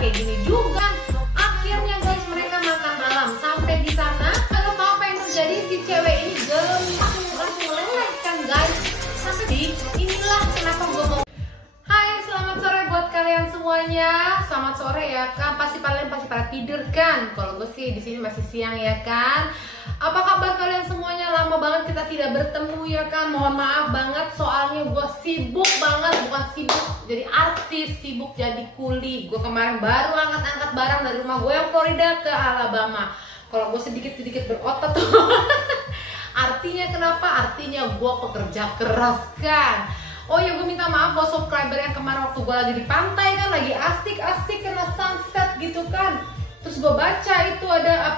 kayak gini juga. Akhirnya guys mereka makan malam. Sampai di sana, kalau tahu apa yang terjadi, si cewek ini langsung leleh kan guys. Sampai di inilah kenapa gue mau. Hai, selamat sore buat kalian semuanya. Selamat sore ya kan. Pasti pada tidur kan. Kalau gue sih di sini masih siang ya kan. Apa kabar kalian semuanya? Lama banget kita tidak bertemu ya kan. Mohon maaf banget soalnya gue sibuk banget. Bukan sibuk jadi artis, sibuk jadi kuli. Gue kemarin baru angkat-angkat barang dari rumah gue yang Florida ke Alabama. Kalau gue sedikit-sedikit berotot tuh artinya kenapa? Artinya gue pekerja keras kan. Oh ya, gue minta maaf buat subscriber yang kemarin waktu gue lagi di pantai kan, lagi asik-asik kena sunset gitu kan. Terus gue baca itu ada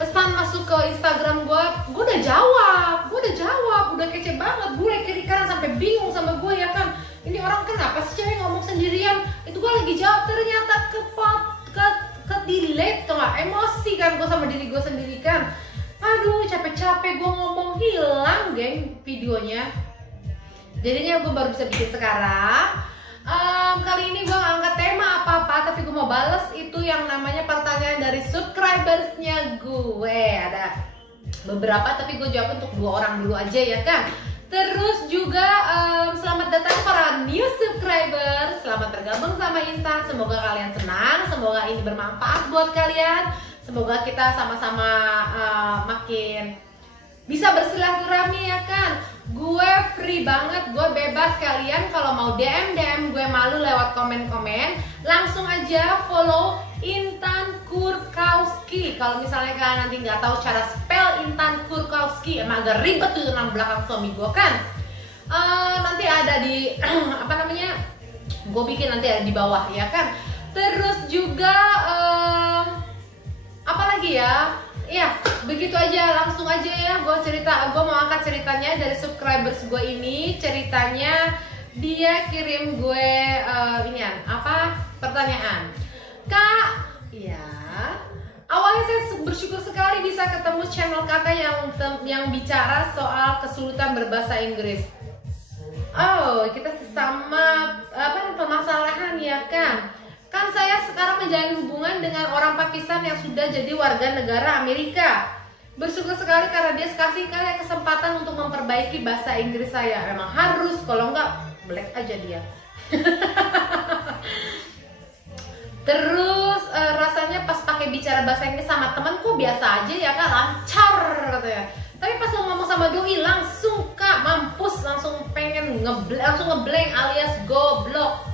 pesan masuk ke Instagram gue udah jawab, udah kece banget. Gue kiri kanan sampai bingung sama gue ya kan. Ini orang kenapa sih cewek ngomong sendirian? Itu gue lagi jawab ternyata ke delete tuh nggak, emosi kan gue sama diri gue sendiri kan. Aduh capek-capek gue ngomong, hilang geng videonya. Jadinya gue baru bisa bikin sekarang. Kali ini gue gak angkat tema apa-apa, tapi gue mau bales itu yang namanya pertanyaan dari subscribersnya gue. Ada beberapa tapi gue jawab untuk 2 orang dulu aja ya kan. Terus juga selamat datang para new subscribers. Selamat bergabung sama Intan. Semoga kalian senang, semoga ini bermanfaat buat kalian. Semoga kita sama-sama makin bisa bersilaturahmi ya kan. Gue free banget, gue bebas. Kalian kalau mau DM gue malu lewat komen-komen, langsung aja follow Intan Kurkowski. Kalau misalnya kalian nanti nggak tahu cara spell Intan Kurkowski, emang agak ribet tuh nama belakang suami gue kan. Nanti ada di apa namanya, gue bikin nanti ada di bawah ya kan. Terus juga apa lagi ya? Ya, begitu aja, langsung aja ya. Gue mau angkat ceritanya dari subscribers gue ini. Ceritanya dia kirim gue pertanyaan. Kak, ya. Awalnya saya bersyukur sekali bisa ketemu channel kakak yang bicara soal kesulitan berbahasa Inggris. Oh, kita sesama permasalahan ya kan. Kan saya sekarang menjalin hubungan dengan orang Pakistan yang sudah jadi warga negara Amerika. Bersyukur sekali karena dia kasih saya kesempatan untuk memperbaiki bahasa Inggris saya. Memang harus, kalau enggak black aja dia. Terus rasanya pas pakai bicara bahasa Inggris sama temanku biasa aja ya kan, lancar katanya. Tapi pas ngomong sama doi langsung kak mampus, langsung pengen ngeblank alias goblok.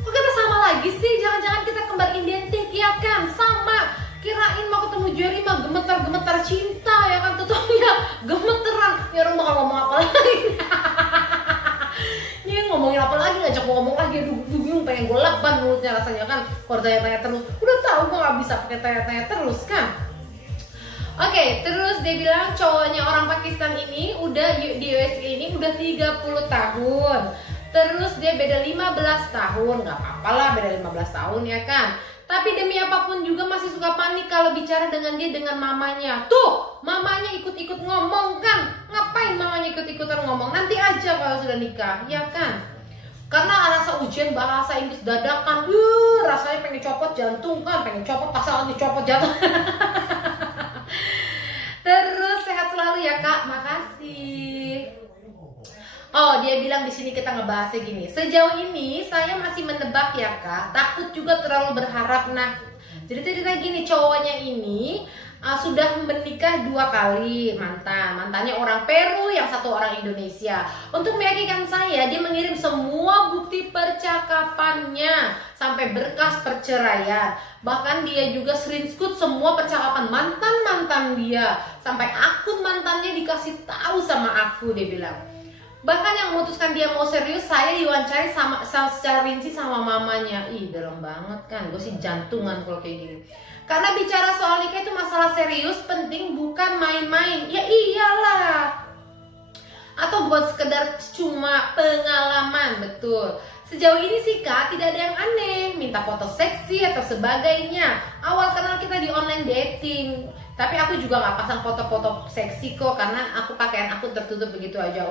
Kok kita sama lagi sih? Jangan-jangan kita kembar identik ya kan? Sama. Kirain mau ketemu Jerry mah gemetar-gemetar cinta ya kan? Tutupnya gemeteran. Ya orang bakal ngomong apa lagi? Ini ngomongin apa lagi? Ngajak gue ngomong lagi. Aduh bingung, pengen gue leban mulutnya rasanya kan. Kalau tanya-tanya terus. Udah tahu gue gak bisa pakai tanya-tanya terus kan? Oke, terus dia bilang cowoknya orang Pakistan ini udah di USA ini udah 30 tahun. Terus dia beda 15 tahun, gak apa-apa lah beda 15 tahun ya kan. Tapi demi apapun juga masih suka panik kalau bicara dengan dia dengan mamanya. Tuh, mamanya ikut-ikut ngomong kan. Ngapain mamanya ikut-ikutan ngomong? Nanti aja kalau sudah nikah, ya kan. Karena rasa ujian bahasa Inggris dadakan, rasanya pengen copot jantung kan. Pengen copot pasal lagi copot jantung. Terus sehat selalu ya kak, makasih. Oh, dia bilang di sini kita ngebahasnya gini. Sejauh ini saya masih menebak ya kak, takut juga terlalu berharap. Nah, jadi cerita gini, cowoknya ini sudah menikah 2 kali mantannya orang Peru, yang 1 orang Indonesia. Untuk meyakinkan saya, dia mengirim semua bukti percakapannya sampai berkas perceraian. Bahkan dia juga screenshot semua percakapan mantan dia, sampai akun mantannya dikasih tahu sama aku, dia bilang. Bahkan yang memutuskan dia mau serius, saya diwawancari secara rinci sama mamanya. Ih, dalam banget kan, gue sih jantungan kalau kayak gini. Karena bicara soal nikah itu masalah serius, penting, bukan main-main. Ya iyalah. Atau buat sekedar cuma pengalaman, betul. Sejauh ini sih kak, tidak ada yang aneh. Minta foto seksi atau sebagainya. Awal kenal kita di online dating. Tapi aku juga gak pasang foto-foto seksi kok, karena aku pakaian aku tertutup begitu aja.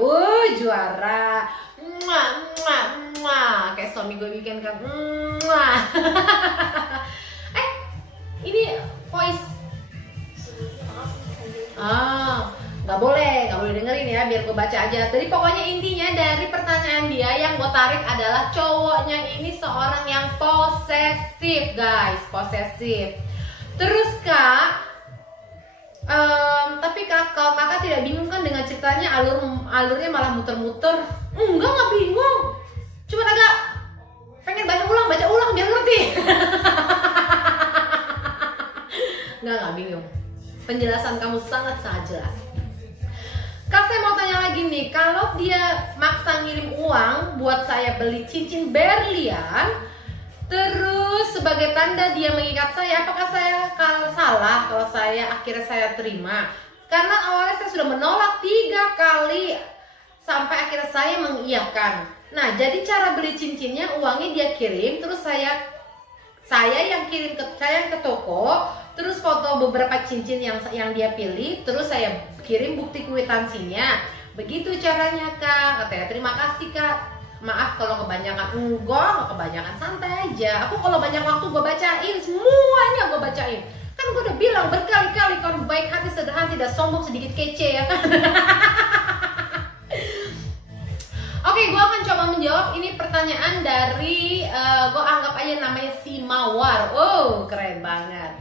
Juara. Kayak suami gue bikin kan ini voice nggak boleh dengerin ya, biar gue baca aja. Jadi pokoknya intinya dari pertanyaan dia yang gue tarik adalah cowoknya ini seorang yang posesif guys, posesif. Terus kak, tapi kalau kakak tidak bingung kan dengan ceritanya, alurnya malah muter-muter? Nggak bingung, cuma agak pengen baca ulang biar ngerti. Nggak bingung, penjelasan kamu sangat-sangat jelas. Kak, saya mau tanya lagi nih, kalau dia maksa ngirim uang buat saya beli cincin berlian, terus sebagai tanda dia mengikat saya, apakah saya salah kalau akhirnya saya terima? Karena awalnya saya sudah menolak 3 kali sampai akhirnya saya mengiyakan. Nah, jadi cara beli cincinnya, uangnya dia kirim, terus saya yang kirim ke toko, terus foto beberapa cincin yang dia pilih, terus saya kirim bukti kwitansinya. Begitu caranya kak, katanya. Terima kasih kak, maaf kalau kebanyakan. Enggak kebanyakan, santai aja. Aku kalau banyak waktu gue bacain, semuanya gue bacain. Kan gue udah bilang berkali-kali, kan baik hati, sederhana, tidak sombong, sedikit kece ya kan. Oke, gue akan coba menjawab ini pertanyaan dari gue anggap aja namanya si Mawar. Oh, keren banget.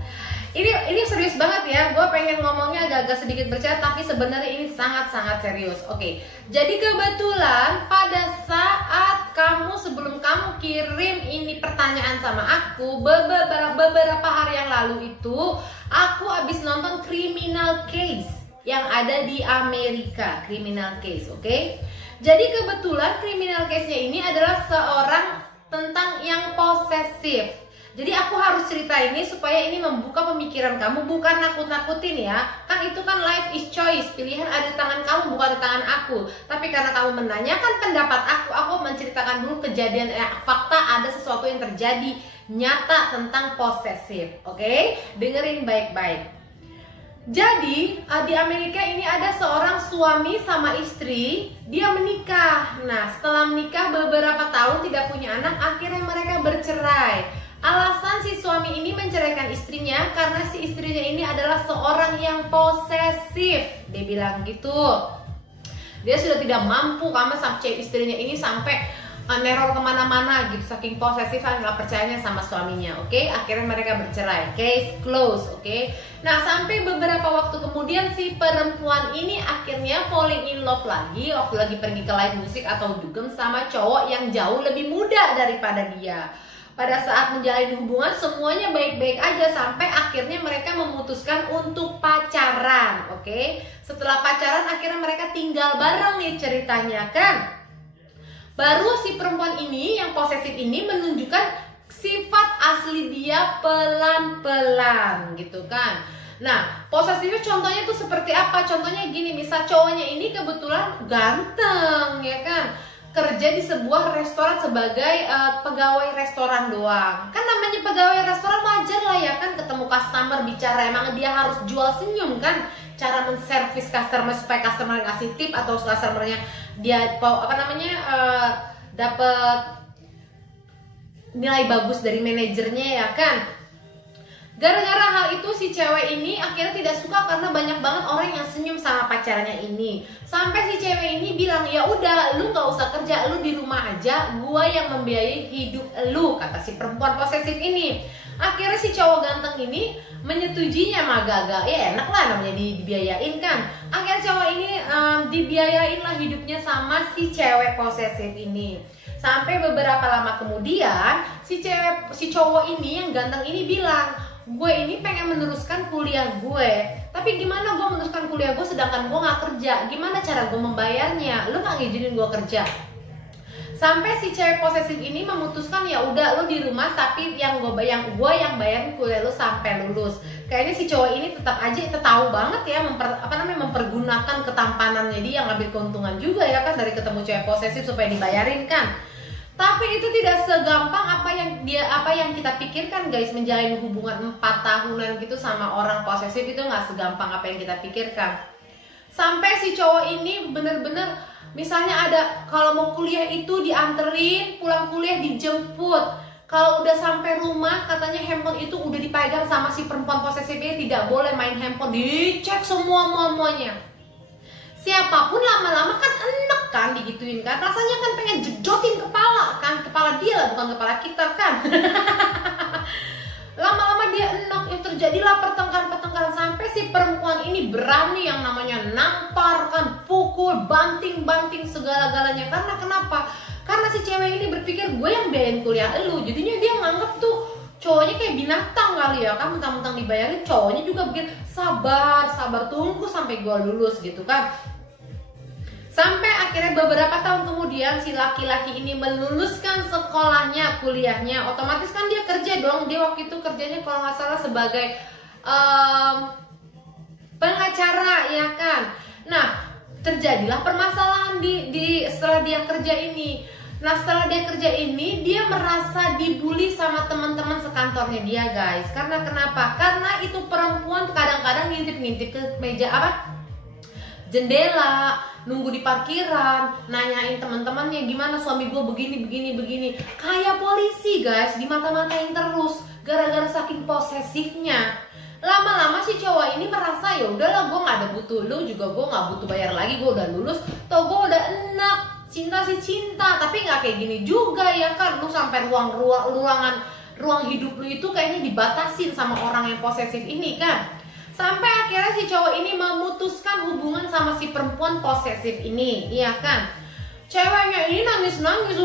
Ini serius banget ya. Gue pengen ngomongnya agak-agak sedikit bercanda, tapi sebenarnya ini sangat-sangat serius. Oke, jadi kebetulan pada saat sebelum kamu kirim ini pertanyaan sama aku, beberapa hari yang lalu itu aku habis nonton Criminal Case yang ada di Amerika. Criminal Case, oke? Jadi kebetulan Criminal Case-nya ini adalah seorang tentang yang posesif. Jadi aku harus cerita ini supaya ini membuka pemikiran kamu, bukan nakut-nakutin ya. Kan itu kan life is choice, pilihan ada di tangan kamu, bukan di tangan aku. Tapi karena kamu menanyakan pendapat aku menceritakan dulu kejadian fakta, ada sesuatu yang terjadi nyata tentang posesif. Oke? Dengerin baik-baik. Jadi di Amerika ini ada seorang suami sama istri, dia menikah. Nah, setelah menikah beberapa tahun tidak punya anak, akhirnya mereka bercerai. Alasan si suami ini menceraikan istrinya karena si istrinya ini adalah seorang yang posesif. Dia bilang gitu. Dia sudah tidak mampu sama istrinya ini sampai neror kemana-mana gitu, saking posesif, nggak percayanya sama suaminya. Oke, akhirnya mereka bercerai. Case close. Oke. Nah, sampai beberapa waktu kemudian si perempuan ini akhirnya falling in love lagi waktu lagi pergi ke live musik atau dugem sama cowok yang jauh lebih muda daripada dia. Pada saat menjalin hubungan semuanya baik-baik aja sampai akhirnya mereka memutuskan untuk pacaran. Oke. Setelah pacaran akhirnya mereka tinggal bareng nih ceritanya kan. Baru si perempuan ini yang posesif ini menunjukkan sifat asli dia pelan-pelan gitu kan. Nah, posesifnya contohnya tuh seperti apa? Contohnya gini, misal cowoknya ini kebetulan ganteng ya kan, kerja di sebuah restoran sebagai pegawai restoran doang. Kan namanya pegawai restoran wajar lah ya kan, ketemu customer bicara, emang dia harus jual senyum kan. Cara menservis customer supaya customer ngasih tip atau customernya dia dapat nilai bagus dari manajernya ya kan. Gara-gara hal itu si cewek ini akhirnya tidak suka karena banyak banget orang yang senyum sama pacarnya ini. Sampai si cewek ini bilang, ya udah lu nggak usah kerja, lu di rumah aja, gua yang membiayai hidup lu, kata si perempuan posesif ini. Akhirnya si cowok ganteng ini menyetujuinya, mah gagal, ya enak lah namanya dibiayain kan. Akhirnya cowok ini dibiayain lah hidupnya sama si cewek posesif ini. Sampai beberapa lama kemudian si cowok ini yang ganteng ini bilang, gue ini pengen meneruskan kuliah gue, tapi gimana gue meneruskan kuliah gue sedangkan gue nggak kerja, gimana cara gue membayarnya, lu nggak ngizinin gue kerja. Sampai si cewek posesif ini memutuskan, ya udah lu di rumah tapi yang gue bayarin kuliah lu sampai lulus. Kayaknya si cowok ini tetap aja tahu banget ya mempergunakan ketampanannya dia, ngambil keuntungan juga ya kan dari ketemu cewek posesif supaya dibayarin kan. Tapi itu tidak segampang apa yang kita pikirkan guys. Menjalin hubungan 4 tahunan gitu sama orang posesif itu nggak segampang apa yang kita pikirkan. Sampai si cowok ini bener-bener Misalnya ada kalau mau kuliah itu dianterin, pulang kuliah dijemput. Kalau udah sampai rumah katanya handphone itu udah dipegang sama si perempuan posesifnya, tidak boleh main handphone, dicek semuanya. Siapapun lama-lama kan enek kan digituin kan, rasanya kan pengen jedotin kepala kan, kepala dia lah bukan kepala kita kan. Lama-lama dia enak, ya terjadilah pertengkaran sampai si perempuan ini berani yang namanya nampar kan, pukul, banting segala-galanya. Karena kenapa? Karena si cewek ini berpikir gue yang biayain kuliah elu, jadinya dia nganggep tuh cowoknya kayak binatang kali ya kan, mentang-mentang dibayarin. Cowoknya juga bikin sabar tunggu sampai gue lulus gitu kan. Sampai akhirnya beberapa tahun kemudian si laki-laki ini meluluskan sekolahnya, kuliahnya. Otomatis kan dia kerja dong. Dia waktu itu kerjanya kalau nggak salah sebagai pengacara ya kan. Nah, terjadilah permasalahan di setelah dia kerja ini. Nah, setelah dia kerja ini, dia merasa dibully sama teman-teman sekantornya dia, guys. Karena kenapa? Karena itu perempuan kadang-kadang ngintip-ngintip ke meja jendela, nunggu di parkiran, nanyain teman-temannya gimana suami gue begini. Kayak polisi, guys, dimata-matain terus gara-gara saking posesifnya. Lama-lama si cowok ini merasa ya udahlah, gue nggak ada butuh lu juga, gue nggak butuh bayar lagi, gue udah lulus, toh gue udah enak. Cinta sih cinta, tapi nggak kayak gini juga ya kan. Lu sampai ruang hidup lu itu kayaknya dibatasin sama orang yang posesif ini kan. Sampai akhirnya si cowok ini memutuskan hubungan sama si perempuan posesif ini, iya kan. Ceweknya ini nangis-nangis,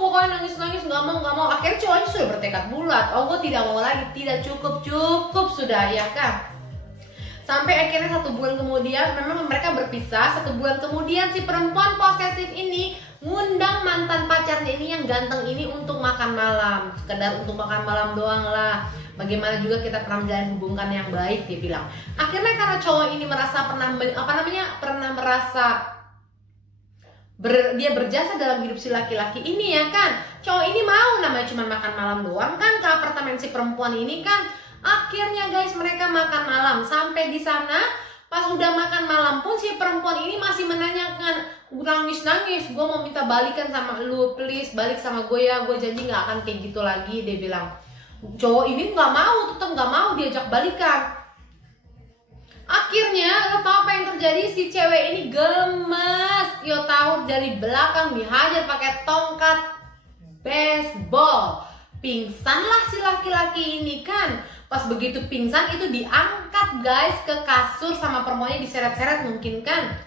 pokoknya nangis-nangis, nggak mau. Akhirnya cowoknya sudah bertekad bulat, gue tidak mau lagi, tidak cukup sudah, ya kan. Sampai akhirnya 1 bulan kemudian, memang mereka berpisah. 1 bulan kemudian si perempuan posesif ini ngundang mantan pacarnya ini yang ganteng ini untuk makan malam, sekedar untuk makan malam doang lah. Bagaimana juga kita pernah menjalin hubungan yang baik, dia bilang. Akhirnya karena cowok ini merasa dia berjasa dalam hidup si laki-laki ini ya kan. Cowok ini mau, namanya cuma makan malam doang kan ke apartemen si perempuan ini kan. Akhirnya guys, mereka makan malam. Sampai di sana pas udah makan malam pun si perempuan ini masih menanyakan, nangis-nangis, gue mau minta balikan sama lu, please balik sama gue ya, gue janji gak akan kayak gitu lagi, dia bilang. Cowok ini tetap nggak mau diajak balikan. Akhirnya lo tau apa yang terjadi? Si cewek ini gemes, yo tahu, dari belakang dihajar pakai tongkat baseball. Pingsan lah si laki-laki ini kan. Pas begitu pingsan itu diangkat guys ke kasur sama perempuannya, diseret-seret mungkin kan.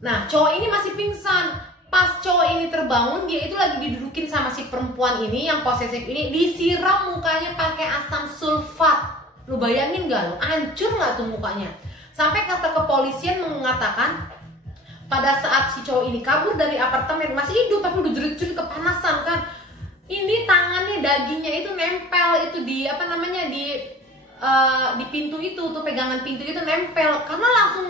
Nah, cowok ini masih pingsan. Pas cowok ini terbangun, dia itu lagi didudukin sama si perempuan ini yang posesif ini, disiram mukanya pakai asam sulfat. Lu bayangin gak lu? Hancur gak tuh mukanya? Sampai kata kepolisian mengatakan pada saat si cowok ini kabur dari apartemen, masih hidup tapi udah jerit-jerit kepanasan kan. Ini tangannya, dagingnya itu nempel itu di di pintu itu tuh, pegangan pintu itu nempel karena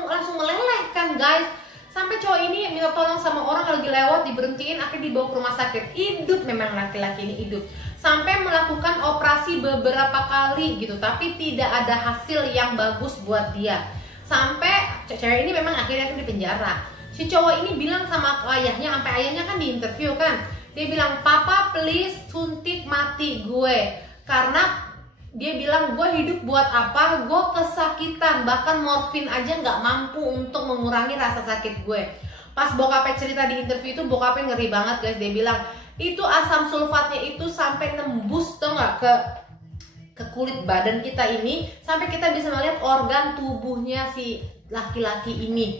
langsung meleleh kan guys. Sampai cowok ini minta tolong sama orang lagi lewat, diberhentiin, akhirnya dibawa ke rumah sakit. Hidup memang laki-laki ini hidup. Sampai melakukan operasi beberapa kali gitu, tapi tidak ada hasil yang bagus buat dia. Sampai cewek ini memang akhirnya di penjara. Si cowok ini bilang sama ayahnya, sampai ayahnya kan diinterview kan. Dia bilang, "Papa please suntik mati gue." Karena dia bilang, gue hidup buat apa? Gue kesakitan, bahkan morfin aja nggak mampu untuk mengurangi rasa sakit gue. Pas bokapnya cerita di interview itu, bokapnya ngeri banget guys. Dia bilang, itu asam sulfatnya itu sampai nembus tuh nggak ke kulit badan kita ini, sampai kita bisa melihat organ tubuhnya si laki-laki ini.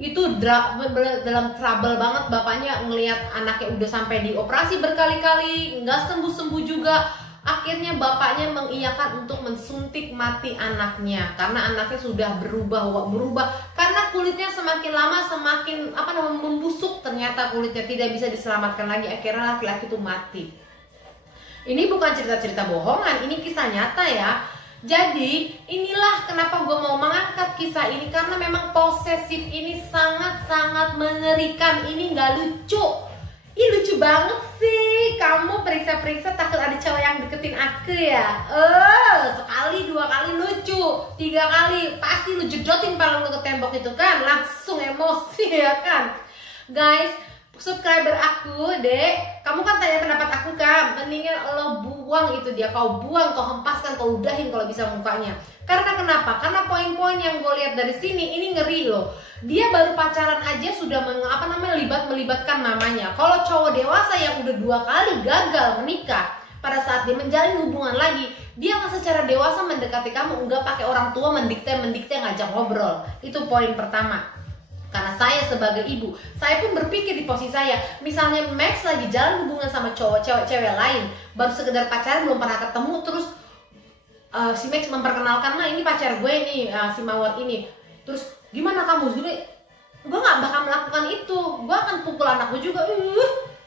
Itu dalam trouble banget bapaknya ngelihat anaknya udah sampai dioperasi berkali-kali, nggak sembuh-sembuh juga. Akhirnya bapaknya mengiyakan untuk mensuntik mati anaknya karena anaknya sudah berubah karena kulitnya semakin lama semakin membusuk, ternyata kulitnya tidak bisa diselamatkan lagi. Akhirnya laki-laki itu mati. Ini bukan cerita-cerita bohongan, ini kisah nyata ya. Jadi inilah kenapa gue mau mengangkat kisah ini, karena memang posesif ini sangat-sangat mengerikan. Ini nggak lucu. Ih, lucu banget sih. Kamu periksa-periksa takut ada cowok yang deketin aku ya? Sekali, 2 kali lucu, 3 kali pasti lu jedotin paling lu ke tembok itu kan, langsung emosi ya kan. Guys, subscriber aku, Dek, kamu kan tanya pendapat aku kan, mendingan lo buang itu dia, kau buang, kau hempaskan, kau udahin kalau bisa mukanya. Karena kenapa? Karena poin-poin yang gue lihat dari sini ini ngeri loh. Dia baru pacaran aja sudah melibatkan mamanya. Kalau cowok dewasa yang udah 2 kali gagal menikah, pada saat dia menjalin hubungan lagi, dia nggak secara dewasa mendekati kamu, nggak pakai orang tua mendikte ngajak ngobrol. Itu poin pertama. Karena saya sebagai ibu, saya pun berpikir di posisi saya. Misalnya Max lagi jalan hubungan sama cewek lain, baru sekedar pacaran, belum pernah ketemu, terus si Max memperkenalkan, nah ini pacar gue nih, si Mawar ini. Terus gimana kamu? Gue nggak bakal melakukan itu. Gue akan pukul anak gue juga.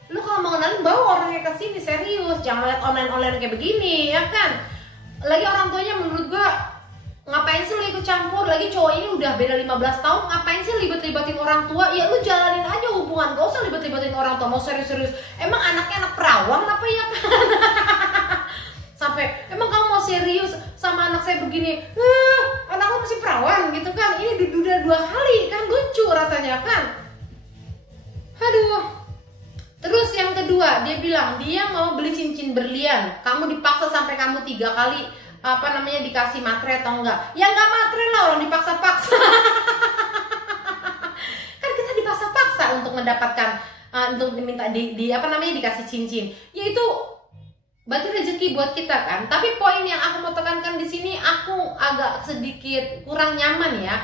Lu kalau mau kenalin bawa orangnya ke sini, serius. Jangan lihat online kayak begini, ya kan? Lagi orang tuanya menurut gue, ngapain sih lu ikut campur? Lagi cowok ini udah beda 15 tahun, ngapain sih libat-libatin orang tua? Ya lu jalanin aja hubungan, gak usah libat-libatin orang tua. Mau serius-serius, emang anaknya anak perawan apa ya kan? Sampai, emang kamu mau serius sama anak saya begini? Anak lu masih perawan gitu kan? Ini udah 2 kali kan, lucu rasanya kan? Aduh. Terus yang kedua, dia bilang dia mau beli cincin berlian. Kamu dipaksa sampai kamu 3 kali dikasih matre atau enggak? Ya enggak matre lah, orang dipaksa-paksa. Kan kita dipaksa-paksa untuk mendapatkan untuk diminta dikasih cincin. Yaitu berarti rezeki buat kita kan. Tapi poin yang aku mau tekankan di sini, aku agak sedikit kurang nyaman ya.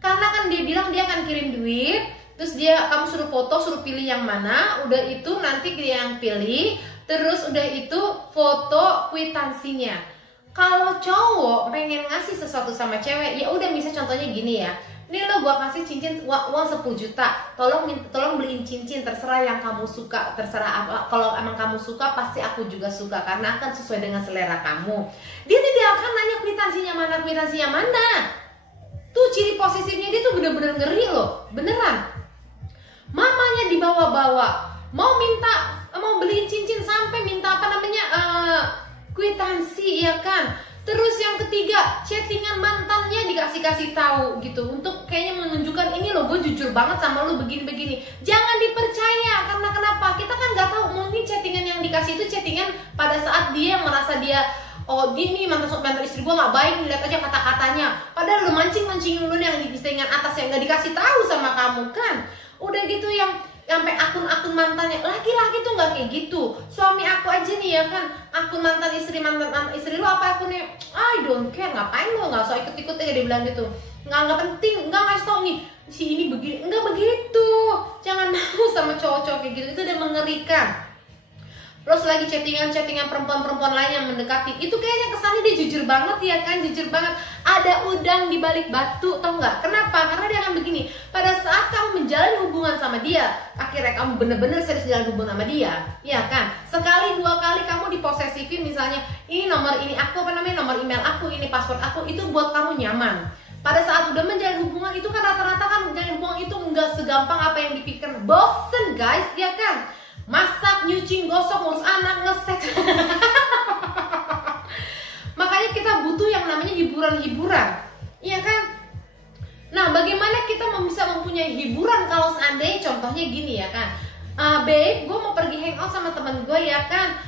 Karena kan dia bilang dia akan kirim duit, terus kamu suruh foto, suruh pilih yang mana, udah itu nanti dia yang pilih, terus udah itu foto kwitansinya. Kalau cowok pengen ngasih sesuatu sama cewek, ya udah, bisa contohnya gini ya. Nih lo gua kasih cincin uang 10 juta. Tolong beliin cincin, terserah yang kamu suka, terserah apa. Kalau emang kamu suka pasti aku juga suka karena akan sesuai dengan selera kamu. Dia tidak akan nanya kwitansinya mana. Tuh ciri posesifnya dia tuh bener-bener ngeri loh, beneran. Mamanya dibawa-bawa, mau beliin cincin sampai minta kwitansi ya kan. Terus yang ketiga, chattingan mantannya dikasih tahu gitu, untuk kayaknya menunjukkan ini loh, gue jujur banget sama lu begini-begini. Jangan dipercaya, karena kenapa? Kita kan nggak tahu, mungkin chattingan yang dikasih itu chattingan pada saat dia merasa dia, oh gini mantan istri gue nggak baik, lihat aja kata-katanya. Padahal lu mancing-mancingin lu yang di postingan atas yang nggak dikasih tahu sama kamu kan. Udah gitu yang sampai akun-akun mantannya. Laki-laki tuh nggak kayak gitu. Suami aku aja nih ya kan, akun mantan istri lu apa akunnya? I don't care, ngapain lo, nggak usah ikut-ikut aja, dia bilang gitu. Nggak penting, nggak ngasih tau nih si ini begini, nggak begitu. Jangan mau sama cowok-cowok kayak gitu, itu udah mengerikan. Terus lagi chattingan perempuan-perempuan lain yang mendekati, itu kayaknya kesannya dia jujur banget ya kan, jujur banget. Ada udang di balik batu, tau nggak? Kenapa? Karena dia akan begini. Pada saat kamu menjalin hubungan sama dia, akhirnya kamu bener-bener serius jalan hubungan sama dia, ya kan? Sekali 2 kali kamu diposesifin, misalnya ini nomor ini aku nomor email aku, ini password aku, itu buat kamu nyaman. Pada saat udah menjalin hubungan itu kan rata-rata kan menjalin hubungan itu nggak segampang apa yang dipikir. Bosen guys, ya kan? Masak, nyuci, gosok, ngurus anak, ngesek. Makanya kita butuh yang namanya hiburan-hiburan, iya kan? Nah, bagaimana kita bisa mempunyai hiburan kalau seandainya contohnya gini ya kan? Babe, gue mau pergi hangout sama teman gue ya kan?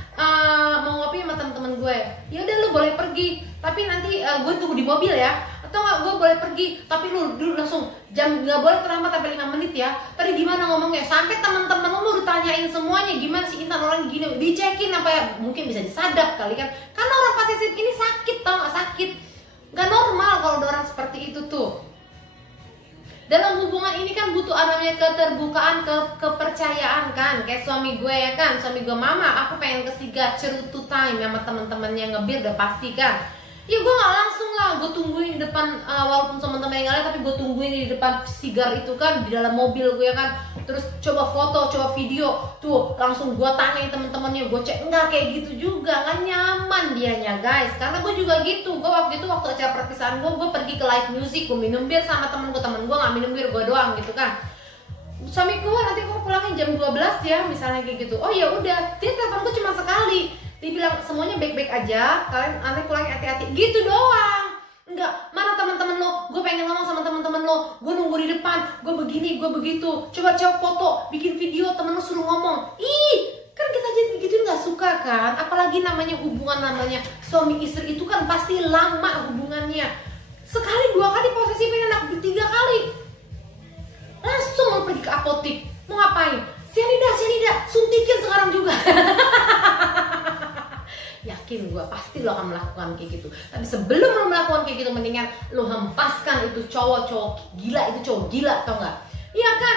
Mau ngopi sama teman-teman gue. Ya udah, lu boleh pergi, tapi nanti gue tunggu di mobil ya. Atau nggak, gue boleh pergi, tapi lu dulu langsung jam, nggak boleh terlambat sampai 5 menit ya. Tadi gimana ngomongnya? Sampai teman-teman lu ditanyain semuanya, gimana sih Intan orang gini, dicekin apa ya, mungkin bisa disadap kali kan. Karena orang posesif ini sakit, tau nggak? Sakit, nggak normal kalau ada orang seperti itu tuh. Dalam hubungan ini kan butuh adanya keterbukaan, kepercayaan kan. Kayak suami gue ya kan, suami gue, mama aku pengen ke Siga cerutu time sama teman-temannya ngebir, udah pasti kan. Ya gue gak langsung lah, gue tungguin di depan, walaupun teman-teman yang lain, tapi gue tungguin di depan Sigar itu kan, di dalam mobil gue ya kan. Terus coba foto, coba video, tuh langsung gue tanyain teman-temannya, gue cek. Enggak kayak gitu juga, gak nyaman dianya guys. Karena gue juga gitu, gue waktu acara perpisahan gue pergi ke live music, gue minum bir sama temen gue gak minum bir, gue doang gitu kan. Suami gue, nanti gue pulangnya jam 12 ya, misalnya kayak gitu. Oh ya udah, dia telepon gue cuma sekali. Dia bilang semuanya baik-baik aja, kalian nanti pulangnya hati-hati, gitu doang. Enggak, mana teman-teman lo? Gue pengen ngomong sama teman-teman lo. Gue nunggu di depan, gue begini, gue begitu. Coba foto, bikin video, temen lo suruh ngomong. Ih, kan kita jadi gitu nggak suka kan? Apalagi namanya hubungan, namanya suami istri itu kan pasti lama hubungannya. Sekali, 2 kali posesifin anak, 3 kali langsung mau pergi ke apotik. Mau ngapain? Sianida, suntikin sekarang juga. Yakin gue pasti lo akan melakukan kayak gitu. Tapi sebelum lo melakukan kayak gitu, mendingan lo hempaskan itu cowok gila, itu cowok gila, tau nggak? Iya kan?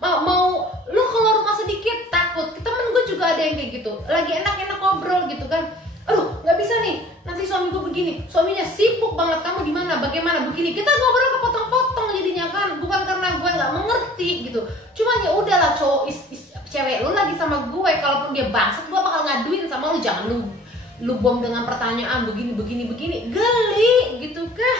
Mau lo keluar rumah sedikit takut. Temen gue juga ada yang kayak gitu, lagi enak-enak ngobrol gitu kan. Aduh, nggak bisa nih, nanti suami gue begini, suaminya sibuk banget, kamu di mana, bagaimana, begini. Kita ngobrol kepotong-potong jadinya kan, bukan karena gue nggak mengerti gitu. Cuman ya udahlah, cewek lu lagi sama gue, kalaupun dia bangsat, gue bakal ngaduin sama lu. Jangan lu bom dengan pertanyaan begini, geli gitu kan.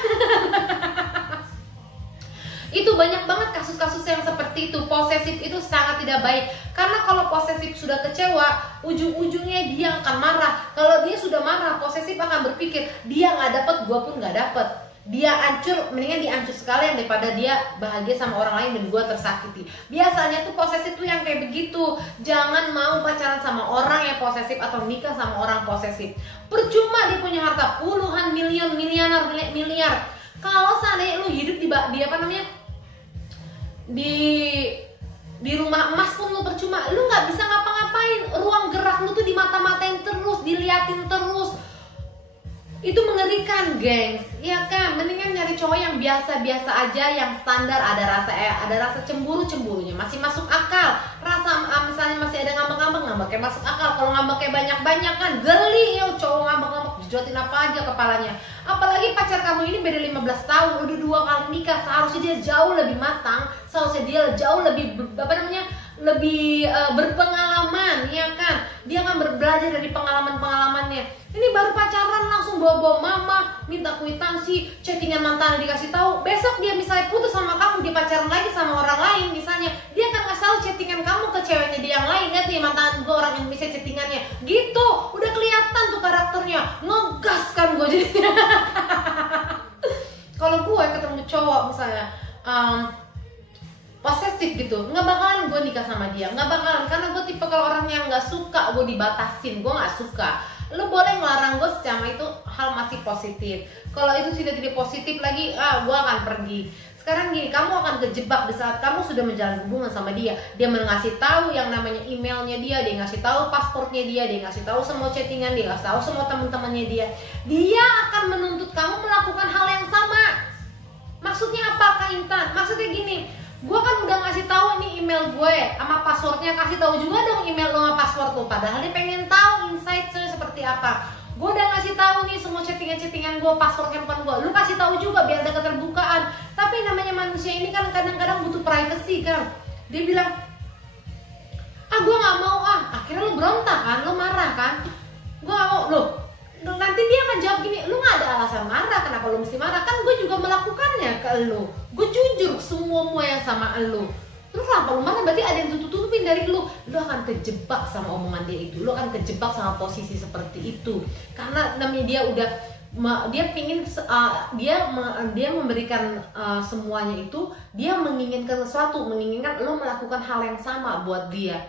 Itu banyak banget kasus-kasus yang seperti itu. Posesif itu sangat tidak baik, karena kalau posesif sudah kecewa, ujung-ujungnya dia akan marah. Kalau dia sudah marah, posesif akan berpikir, dia nggak dapet, gue pun nggak dapet. Dia hancur, mendingan dia hancur sekalian daripada dia bahagia sama orang lain dan gue tersakiti. Biasanya tuh posesif tuh yang kayak begitu. Jangan mau pacaran sama orang yang posesif atau nikah sama orang posesif. Percuma dia punya harta puluhan miliar. Kalau seandainya lu hidup di apa namanya, di rumah emas pun lu percuma, lu nggak bisa ngapa-ngapain. Ruang gerak lu tuh dimata-matain terus, diliatin terus. Itu mengerikan, gengs, ya kan? Mendingan nyari cowok yang biasa-biasa aja, yang standar, ada rasa cemburu-cemburunya, masih masuk akal. Rasa misalnya masih ada ngambek-ngambek masuk akal. Kalau ngambeknya banyak-banyak kan geli ya, cowok ngambek-ngambek dijotin apa aja kepalanya. Apalagi pacar kamu ini beda 15 tahun, udah 2 kali nikah, seharusnya dia jauh lebih matang, seharusnya dia jauh lebih lebih berpengalaman, ya kan? Dia akan belajar dari pengalaman-pengalamannya. Ini baru pacaran langsung bawa-bawa mama, minta kwitansi, chattingan mantan dikasih tahu. Besok dia misalnya putus sama kamu, dia pacaran lagi sama orang lain misalnya, dia akan ngasih tahu chattingan kamu ke ceweknya dia yang lain. Lihat nih, mantan gue orang Indonesia chattingannya gitu. Udah kelihatan tuh karakternya, ngegas kan gue jadinya. Kalau gue ketemu cowok misalnya posesif gitu, nggak bakalan gue nikah sama dia, nggak bakalan, karena gue tipe kalau orang yang nggak suka gue dibatasin, gue nggak suka. Lo boleh ngelarang gue selama itu hal masih positif. Kalau itu tidak positif lagi, gue akan pergi. Sekarang gini, kamu akan terjebak di saat kamu sudah menjalin hubungan sama dia. Dia ngasih tahu yang namanya emailnya dia ngasih tahu pasportnya dia ngasih tahu semua chattingan dia ngasih tahu semua teman-temannya dia. Dia akan menuntut kamu melakukan hal yang sama. Maksudnya apa, Kak Intan? Maksudnya gini, gue kan udah ngasih tahu ini email gue sama passwordnya, kasih tahu juga dong email lo sama password lo. Padahal dia pengen tahu insight seperti apa. Gue udah ngasih tahu nih semua chattingan gue, password handphone gue. Lu kasih tahu juga biar ada keterbukaan. Tapi namanya manusia ini kan kadang-kadang butuh privacy kan. Dia bilang, gue nggak mau Akhirnya lu berontak kan, lu marah kan. Gue nggak mau. Loh, nanti dia akan jawab gini, lu nggak ada alasan marah, kenapa lu mesti marah? Kan gue juga melakukannya ke lu. Gue jujur semua yang sama lu. Terus kenapa lu marah? Berarti ada yang tutupin dari lu. Lu akan terjebak sama omongan dia itu. Lu akan terjebak sama posisi seperti itu. Karena namanya dia udah dia pingin dia memberikan semuanya itu, dia menginginkan sesuatu, menginginkan lu melakukan hal yang sama buat dia.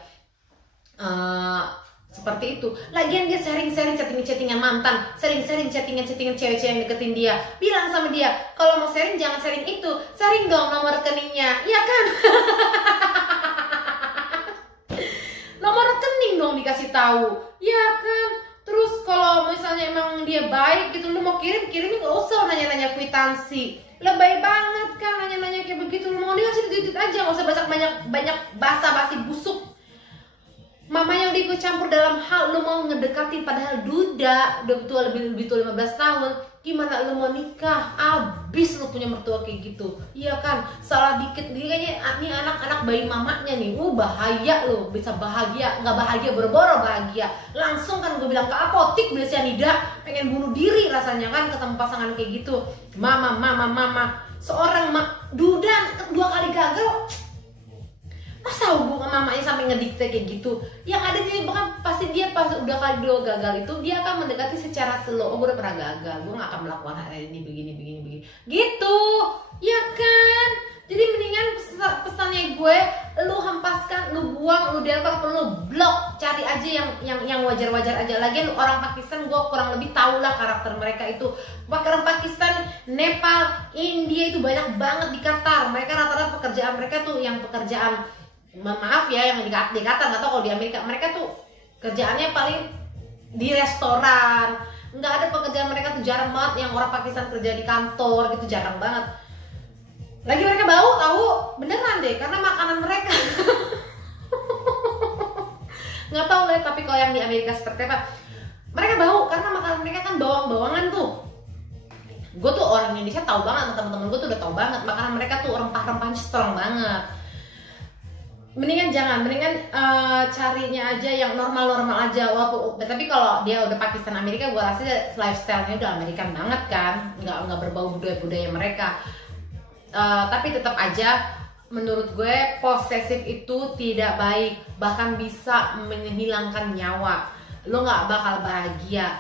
Seperti itu. Lagian dia sharing-sharing chattingan mantan, sharing chattingan cewek-cewek yang deketin dia. Bilang sama dia, kalau mau sharing jangan sharing itu, sharing dong nomor rekeningnya, iya kan? Nomor rekening dong dikasih tahu, iya kan? Terus kalau misalnya emang dia baik gitu, lu mau kirimin nggak usah nanya-nanya kwitansi. Lebay banget kan nanya-nanya kayak begitu. Lu mau dikasih duit aja, nggak usah banyak basa-basi busuk. Mamanya udah ikut campur dalam hal lu mau ngedekatin, padahal udah tua lebih tua 15 tahun. Gimana lu mau nikah? Abis lu punya mertua kayak gitu. Iya kan? Salah dikit dia kayaknya ini anak-anak bayi mamanya nih. Bahaya lu, bisa bahagia, nggak bahagia boro-boro bahagia. Langsung kan gue bilang ke apotik beli cyanida, pengen bunuh diri rasanya kan ketemu pasangan kayak gitu. Mama. Seorang duda 2 kali gagal. Masa hubungan mamanya sampai ngedikte kayak gitu? Yang ada dia bahkan pasti dia pas udah kali dua gagal itu dia akan mendekati secara slow. Oh, gue udah pernah gagal, gue gak akan melakukan hal ini begini gitu, ya kan? Jadi mendingan pesannya gue, lu hempaskan, lu buang, lu delete, lu blok, cari aja yang wajar-wajar aja. Lagian orang Pakistan gue kurang lebih tahu lah karakter mereka itu. Orang Pakistan, Nepal, India itu banyak banget di Qatar. Mereka rata-rata pekerjaan mereka tuh yang pekerjaan, maaf ya, yang di Qatar, nggak tahu kalau di Amerika, mereka tuh kerjaannya paling di restoran. Nggak ada pekerjaan mereka tuh, jarang banget yang orang Pakistan kerja di kantor gitu, jarang banget. Lagi mereka bau, tahu beneran deh, karena makanan mereka nggak tahu lah, tapi kalau yang di Amerika seperti apa, mereka bau karena makanan mereka kan bawang-bawangan tuh. Gue tuh orang Indonesia tahu banget, teman-teman gue tuh udah tahu banget makanan mereka tuh rempah-rempahnya strong banget. Mendingan carinya aja yang normal-normal aja. Tapi kalau dia udah Pakistan Amerika, gue rasa lifestyle-nya udah American banget kan, nggak berbau budaya mereka. Tapi tetap aja menurut gue posesif itu tidak baik, bahkan bisa menghilangkan nyawa. Lo nggak bakal bahagia,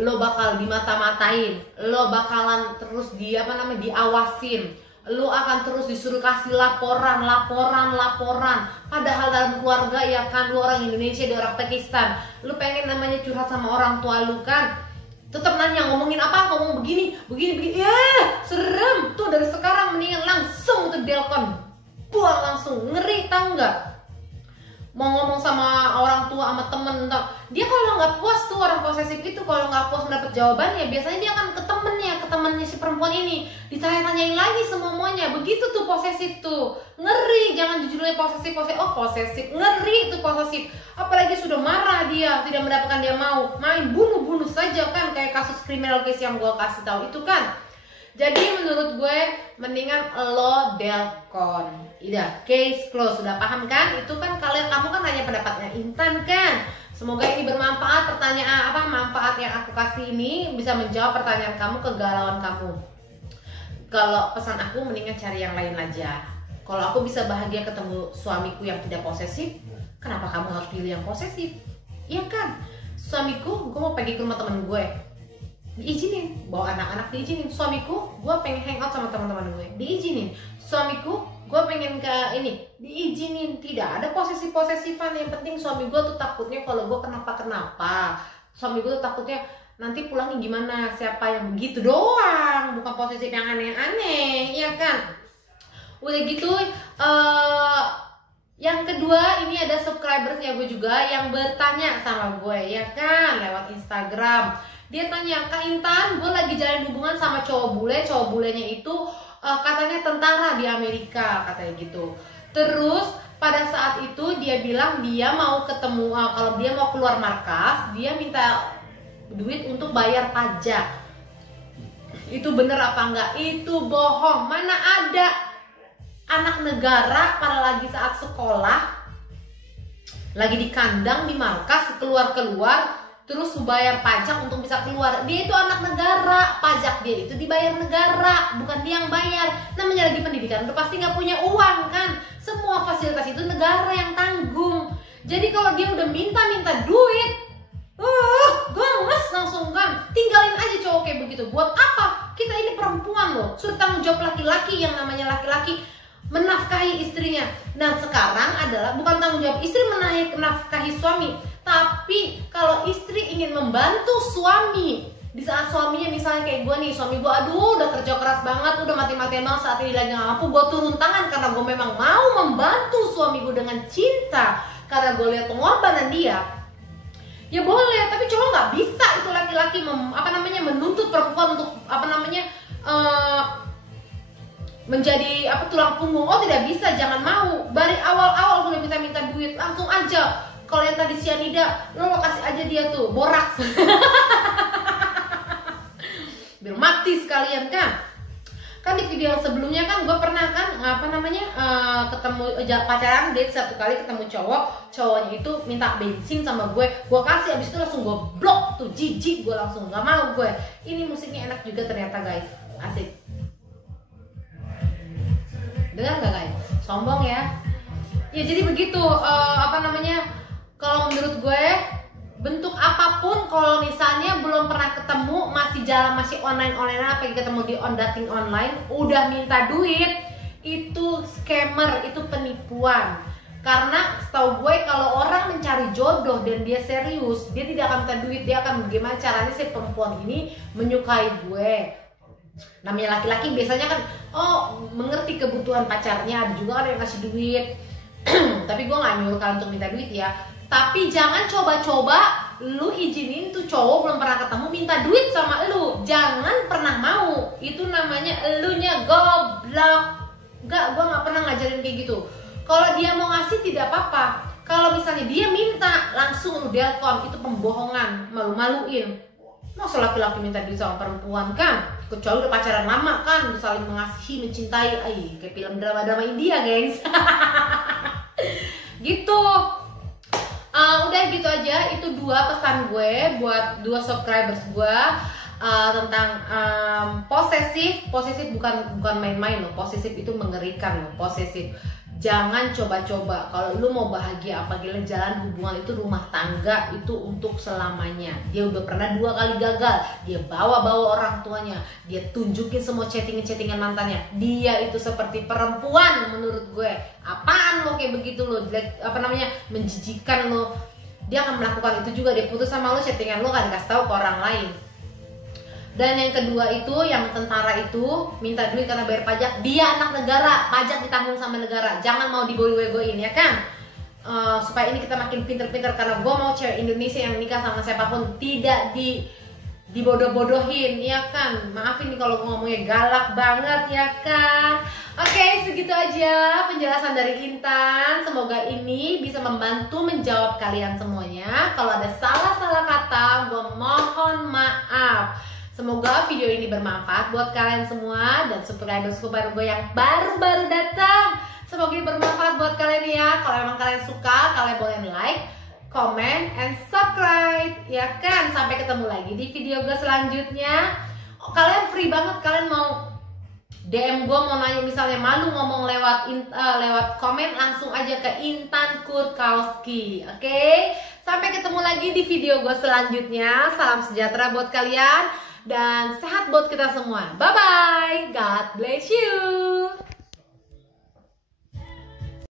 lo bakal dimata-matain, lo bakalan terus diawasin, lo akan terus disuruh kasih laporan. Padahal dalam keluarga ya kan, lo orang Indonesia, dia orang Pakistan, lo pengen namanya curhat sama orang tua lo kan, tetap nanya ngomongin apa, ngomong begini, serem tuh. Dari sekarang mendingan langsung tuh delkon, buang langsung, ngeri tau nggak? Mau ngomong sama orang tua, sama temen, dia kalau nggak puas tuh orang posesif itu, kalau nggak puas mendapat jawabannya, biasanya dia akan ke temennya si perempuan ini, ditanya-tanyain lagi semuanya. Begitu tuh posesif tuh, ngeri. Jangan jujurnya posesif, ngeri tuh posesif. Apalagi sudah marah dia, tidak mendapatkan dia mau, main bunuh saja kan, kayak kasus criminal case yang gue kasih tahu itu kan. Jadi menurut gue mendingan lo delkon. Udah, case close, sudah paham kan? Itu kan kamu kan nanya pendapatnya Intan kan. Semoga ini bermanfaat, manfaat yang aku kasih ini bisa menjawab pertanyaan kamu, kegalauan kamu. Kalau pesan aku mendingan cari yang lain aja. Kalau aku bisa bahagia ketemu suamiku yang tidak posesif, kenapa kamu harus pilih yang posesif? Iya kan? Suamiku, gue mau pergi ke rumah temen gue, diizinin, bawa anak-anak diizinin. Suamiku, gue pengen hangout sama teman-teman gue, diizinin. Suamiku, gue pengen ke ini, diizinin. Tidak ada posesif-posesifan. Yang penting suami gue tuh takutnya kalau gue kenapa-kenapa, suami gue tuh takutnya nanti pulangnya gimana, siapa yang begitu doang, bukan posesif yang aneh-aneh, ya kan? Udah gitu, yang kedua ini ada subscribersnya gue juga yang bertanya sama gue, ya kan, lewat Instagram. Dia tanya, Kak Intan, gue lagi jalin hubungan sama cowok bulenya itu katanya tentara di Amerika, katanya gitu. Terus pada saat itu dia bilang dia mau ketemu, kalau dia mau keluar markas, dia minta duit untuk bayar pajak. Itu bener apa enggak? Itu bohong. Mana ada anak negara pada lagi saat sekolah, lagi di kandang, di markas, keluar terus bayar pajak untuk bisa keluar. Dia itu anak negara, pajak dia itu dibayar negara, bukan dia yang bayar. Namanya lagi pendidikan, udah pasti nggak punya uang kan. Semua fasilitas itu negara yang tanggung. Jadi kalau dia udah minta duit, gemes langsung kan. Tinggalin aja cowok kayak begitu. Buat apa? Kita ini perempuan loh, sudah tanggung jawab laki-laki. Yang namanya laki-laki menafkahi istrinya. Nah sekarang adalah bukan tanggung jawab istri menafkahi suami, tapi kalau istri ingin membantu suami di saat suaminya misalnya kayak gue nih, suami gue aduh udah kerja keras banget, udah mati-matian banget, saat ini lagi gak mampu, gue turun tangan karena gue memang mau membantu suami gue dengan cinta, karena gue lihat pengorbanan dia, ya boleh. Tapi cowok nggak bisa itu laki-laki menuntut perempuan untuk menjadi tulang punggung. Oh tidak bisa, jangan mau. Dari awal-awal udah minta duit, langsung aja. Kalau yang tadi cyanida, lo kasih aja dia tuh boraks. Biar mati sekalian kan. Kan di video sebelumnya kan gue pernah kan ketemu pacaran, date satu kali ketemu cowoknya itu minta bensin sama gue kasih, abis itu langsung gue blok tuh, jijik gue langsung gak mau gue. Ini musiknya enak juga ternyata guys, asik. Dengar gak guys? Sombong ya. Ya jadi begitu, kalau menurut gue apapun, kalau misalnya belum pernah ketemu, masih jalan, masih online apa ketemu di dating online, udah minta duit, itu scammer, itu penipuan. Karena setahu gue kalau orang mencari jodoh dan dia serius, dia tidak akan minta duit, dia akan bagaimana caranya si perempuan ini menyukai gue. Namanya laki-laki biasanya kan, oh mengerti kebutuhan pacarnya, ada juga orang yang kasih duit. Tapi gue gak nyuruh kalian untuk minta duit ya. Tapi jangan coba-coba lu izinin tuh cowok belum pernah ketemu minta duit sama lu. Jangan pernah mau. Itu namanya elunya goblok. Enggak, gue gak pernah ngajarin kayak gitu. Kalau dia mau ngasih tidak apa-apa. Kalau misalnya dia minta, langsung lu delton. Itu pembohongan, malu-maluin. Masa laki-laki minta duit sama perempuan kan? Kecuali udah pacaran lama kan, udah saling mengasihi, mencintai. Kayak film drama-drama India, gengs. Gitu. Udah gitu aja, itu 2 pesan gue buat 2 subscribers gue tentang posesif bukan main-main loh. Posesif itu mengerikan loh, posesif. Jangan coba-coba. Kalau lu mau bahagia, apabila jalan hubungan itu rumah tangga itu untuk selamanya. Dia udah pernah 2 kali gagal. Dia bawa orang tuanya. Dia tunjukin semua chattingan mantannya. Dia itu seperti perempuan menurut gue. Apaan lo kayak begitu lo? Menjijikan lo. Dia akan melakukan itu juga. Dia putus sama lo, chattingan lo kan dikasih tahu ke orang lain. Dan yang kedua itu, yang tentara itu minta duit karena bayar pajak. Dia anak negara, pajak ditanggung sama negara. Jangan mau dibogoin ya kan? Supaya ini kita makin pinter-pinter. Karena gue mau cewek Indonesia yang nikah sama siapapun tidak dibodoh-bodohin ya kan? Maafin nih kalau gue ngomongnya galak banget ya kan? Oke, segitu aja penjelasan dari Intan. Semoga ini bisa membantu menjawab kalian semuanya. Kalau ada salah-salah kata, gue mohon maaf. Semoga video ini bermanfaat buat kalian semua dan subscriber gue yang baru-baru datang. Semoga ini bermanfaat buat kalian ya. Kalau emang kalian suka, kalian boleh like, comment, and subscribe ya kan. Sampai ketemu lagi di video gue selanjutnya. Kalian free banget, kalian mau DM gue, mau nanya misalnya malu ngomong lewat komen, langsung aja ke Intan Kurkowski. Oke? Sampai ketemu lagi di video gue selanjutnya. Salam sejahtera buat kalian dan sehat buat kita semua. Bye bye. God bless you.